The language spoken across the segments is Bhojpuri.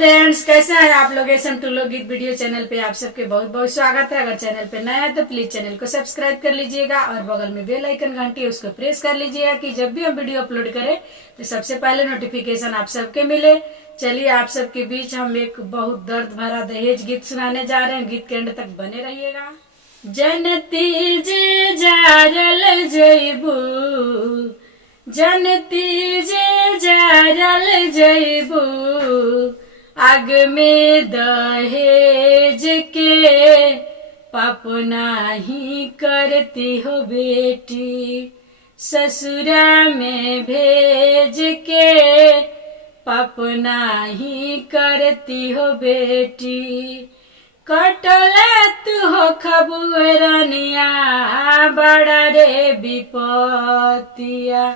फ्रेंड्स, कैसे हैं आप लोग। एसएम टू लोकगीत वीडियो चैनल पे आप सबके बहुत बहुत स्वागत है। अगर चैनल पे नया है तो प्लीज चैनल को सब्सक्राइब कर लीजिएगा और बगल में बेल आइकन घंटी है उसको प्रेस कर लीजिएगा कि जब भी हम वीडियो अपलोड करें तो सबसे पहले नोटिफिकेशन आप सबके मिले। चलिए, आप सबके बीच हम एक बहुत दर्द भरा दहेज गीत सुनाने जा रहे हैं। गीत के एंड तक बने रहिएगा। जनती जे जारल जइबू, जनती जे जारल जइबू, आग में दहेज के पाप नाही करती हो बेटी, ससुरा में भेज के पाप नाही करती हो बेटी। कटले तू हो खबुरनिया बड़ा रे विपतिया,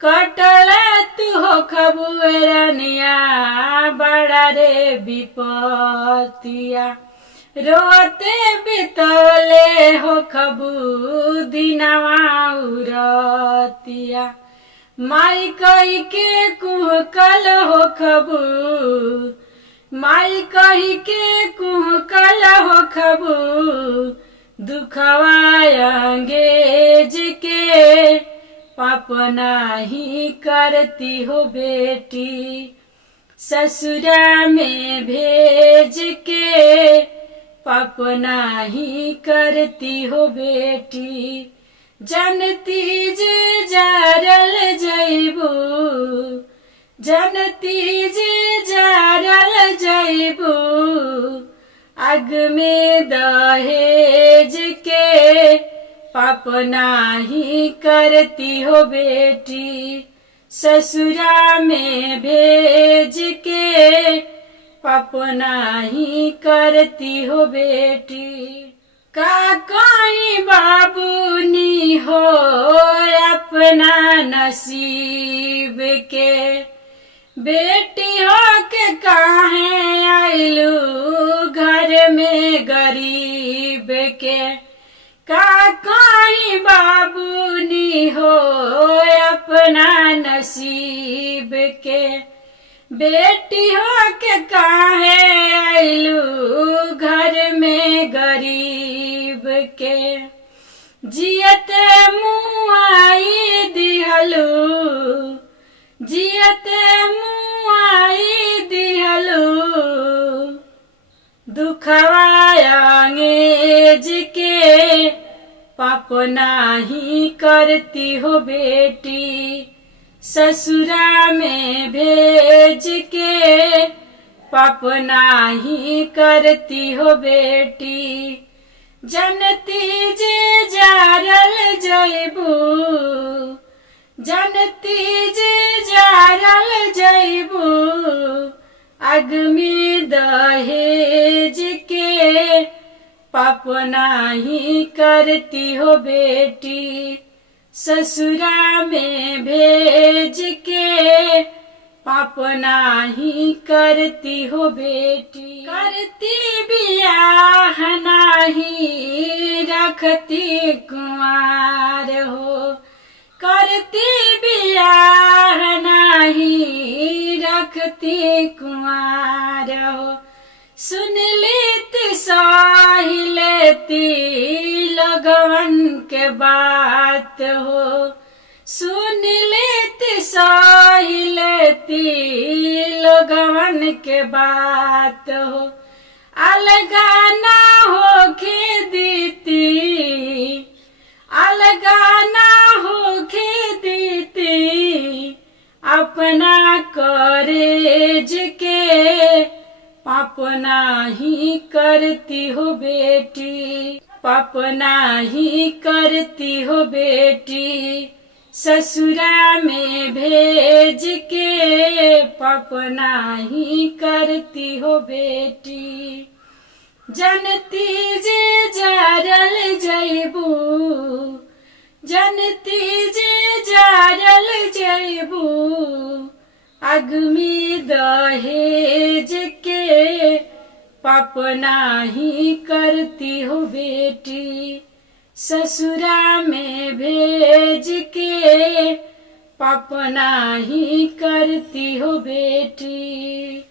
कटले तू हो खबुरनिया बड़ा रे विपतिया। रोते बितौले हो खबू दिनवा उरतिया, माई कही के कुहकल हो खबू, माई कही के कुहकल हो खबू, दुखवा अंगेज के पाप नाही करती हो बेटी, ससुरा में भेज के पाप नाही करती हो बेटी। जनती जे जारल जइबू, जनती जे जारल जइबू, आग में दहेज के पाप नाही करती हो बेटी, ससुरा में भेज के पाप नाही करती हो बेटी। का कहीं बाबूनी हो अपना नसीब के, बेटी हो के काहे आइलू घर में गरीब के। का कहीं बाबूनी हो अपना नसीब के, बेटी हो के काहे आइलू घर में गरीब के। जियते मुआई दिहलू, जियते मुआई दिहलू, दुखवा अंगेज के पाप नाही करती हो बेटी, ससुरा में भेज के पाप नाही करती हो बेटी। जनती जे जारल जइबू, जनती जे जारल जइबू, आग में दहेज के पाप नाही करती हो बेटी, ससुरा में भेज के पाप नाही करती हो बेटी। करती बियाह नाही रखती कुंवार हो, करती बियाह नाही रखती कुंवार हो, सुन लेती सही लेती लगवन के बात हो, सुन लेती सही लेती लगवन के बात हो। अलगा ना होके दीती, अलगा ना होके दीती, अपना करेज के पाप नाही करती हो बेटी, पाप नाही करती हो बेटी, ससुरा में भेज के पाप नाही करती हो बेटी। जनती जे जारल जइबू, जनती जे जारल जइबू, आग में दहेज के पाप नाही करती हो बेटी, ससुरा में भेज के पाप नाही करती हो बेटी।